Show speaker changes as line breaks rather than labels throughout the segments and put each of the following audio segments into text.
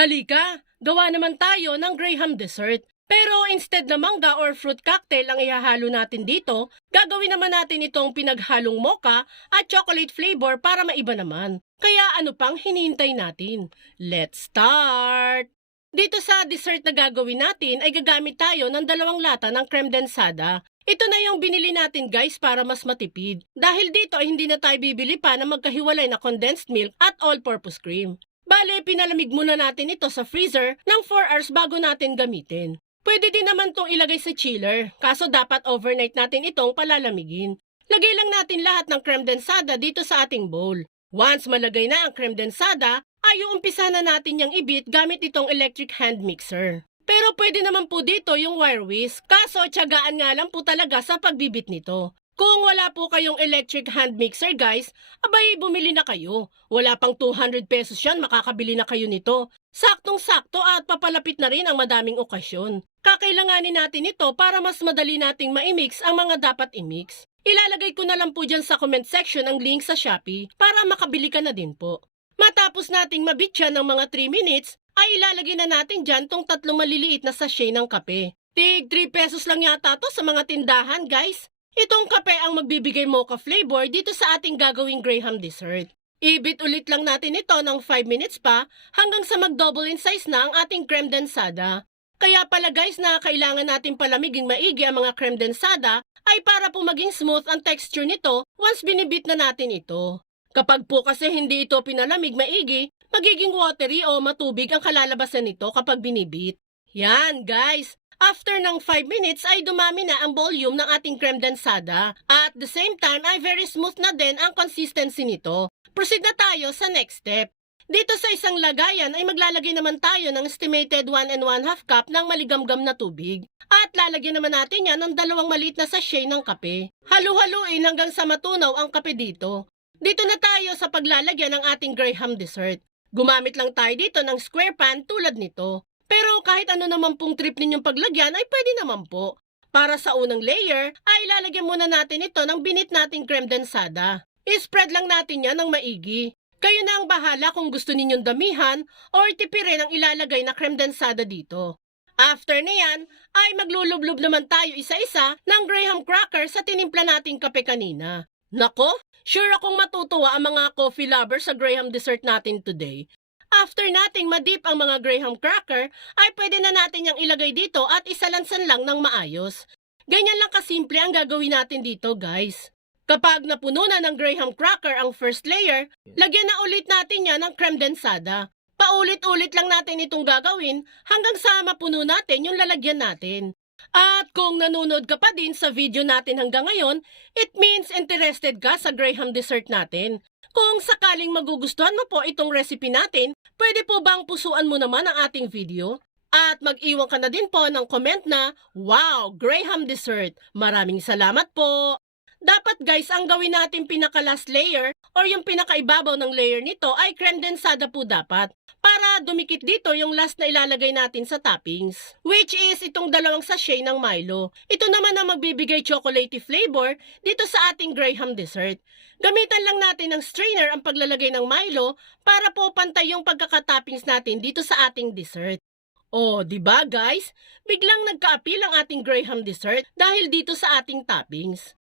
Halika, gawa naman tayo ng Graham dessert. Pero instead na mangga or fruit cocktail ang ihahalo natin dito, gagawin naman natin itong pinaghalong mocha at chocolate flavor para maiba naman. Kaya ano pang hinihintay natin? Let's start! Dito sa dessert na gagawin natin ay gagamit tayo ng dalawang lata ng creme densada. Ito na yung binili natin guys para mas matipid. Dahil dito ay hindi na tayo bibili pa ng magkahiwalay na condensed milk at all-purpose cream. Bale, pinalamig muna natin ito sa freezer ng 4 hours bago natin gamitin. Pwede din naman tong ilagay sa chiller, kaso dapat overnight natin itong palalamigin. Lagay lang natin lahat ng creme densada dito sa ating bowl. Once malagay na ang creme densada, ay uumpisa na natin yung ibit gamit itong electric hand mixer. Pero pwede naman po dito yung wire whisk, kaso tiyagaan nga lang po talaga sa pagbibit nito. Kung wala po kayong electric hand mixer guys, abay bumili na kayo. Wala pang 200 pesos yan, makakabili na kayo nito. Saktong-sakto at papalapit na rin ang madaming okasyon. Kakailanganin natin ito para mas madali nating ma-mix ang mga dapat i-mix. Ilalagay ko na lang po dyan sa comment section ang link sa Shopee para makabili ka na din po. Matapos nating mabit siya ng mga 3 minutes, ay ilalagay na natin dyan tong tatlong maliliit na sachet ng kape. Tig 3 pesos lang yata to sa mga tindahan guys. Itong kape ang magbibigay mocha flavor dito sa ating gagawing Graham dessert. Ibit ulit lang natin ito ng 5 minutes pa hanggang sa mag-double in size na ang ating creme densada. Kaya pala guys na kailangan natin palamiging maigi ang mga creme densada ay para po maging smooth ang texture nito once binibit na natin ito. Kapag po kasi hindi ito pinalamig maigi, magiging watery o matubig ang kalalabasan nito kapag binibit. Yan guys, After ng 5 minutes ay dumami na ang volume ng ating creme densada. At the same time ay very smooth na din ang consistency nito. Proceed na tayo sa next step. Dito sa isang lagayan ay maglalagay naman tayo ng estimated 1 and 1 half cup ng maligamgam na tubig. At lalagyan naman natin yan ng dalawang maliit na sachet ng kape. Halu-haluin hanggang sa matunaw ang kape dito. Dito na tayo sa paglalagyan ng ating Graham dessert. Gumamit lang tayo dito ng square pan tulad nito. Pero kahit ano naman pong trip ninyong paglagyan ay pwede naman po. Para sa unang layer ay lalagyan muna natin ito ng binit nating creme densada. I-spread lang natin yan ng maigi. Kayo na ang bahala kung gusto ninyong damihan or tipirin ang ilalagay na creme densada dito. After na yan, ay maglulublob naman tayo isa-isa ng graham cracker sa tinimpla nating kape kanina. Nako, sure akong matutuwa ang mga coffee lovers sa graham dessert natin today. After nating madip ang mga graham cracker, ay pwede na natin yung ilagay dito at isalansan lang ng maayos. Ganyan lang kasimple ang gagawin natin dito guys. Kapag napuno na ng graham cracker ang first layer, lagyan na ulit natin yan ng creme densada. Paulit-ulit lang natin itong gagawin hanggang sa mapuno natin yung lalagyan natin. At kung nanonood ka pa din sa video natin hanggang ngayon, it means interested ka sa Graham dessert natin. Kung sakaling magugustuhan mo po itong recipe natin, pwede po bang pusuan mo naman ang ating video? At mag-iwan ka na din po ng comment na, Wow, Graham dessert! Maraming salamat po! Dapat guys, ang gawin natin pinaka-last layer or yung pinakaibabaw ng layer nito ay creme densada po dapat para dumikit dito yung last na ilalagay natin sa toppings. Which is itong dalawang sachet ng Milo. Ito naman ang magbibigay chocolatey flavor dito sa ating Graham dessert. Gamitan lang natin ng strainer ang paglalagay ng Milo para po pantay yung pagkakatoppings natin dito sa ating dessert. Oh, 'di ba guys? Biglang nagka-appeal ang ating Graham dessert dahil dito sa ating toppings.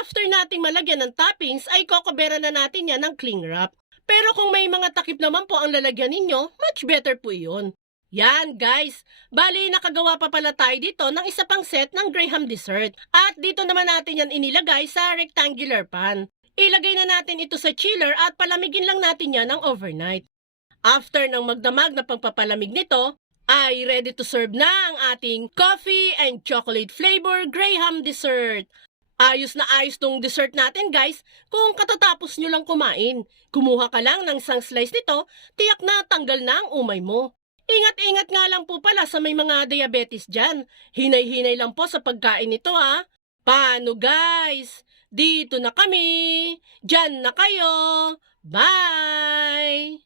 After nating malagyan ng toppings ay kokobera na natin yan ng cling wrap. Pero kung may mga takip naman po ang lalagyan ninyo, much better po yun. Yan guys, bali nakagawa pa pala tayo dito ng isa pang set ng Graham dessert. At dito naman natin yan inilagay sa rectangular pan. Ilagay na natin ito sa chiller at palamigin lang natin yan ng overnight. After ng magdamag na pagpapalamig nito, ay ready to serve na ang ating coffee and chocolate flavor Graham dessert. Ayos na ayos tong dessert natin guys kung katatapos nyo lang kumain. Kumuha ka lang ng isang slice nito, tiyak na tanggal na ang umay mo. Ingat-ingat nga lang po pala sa may mga diabetes dyan. Hinay-hinay lang po sa pagkain nito ha. Paano guys? Dito na kami. Diyan na kayo. Bye!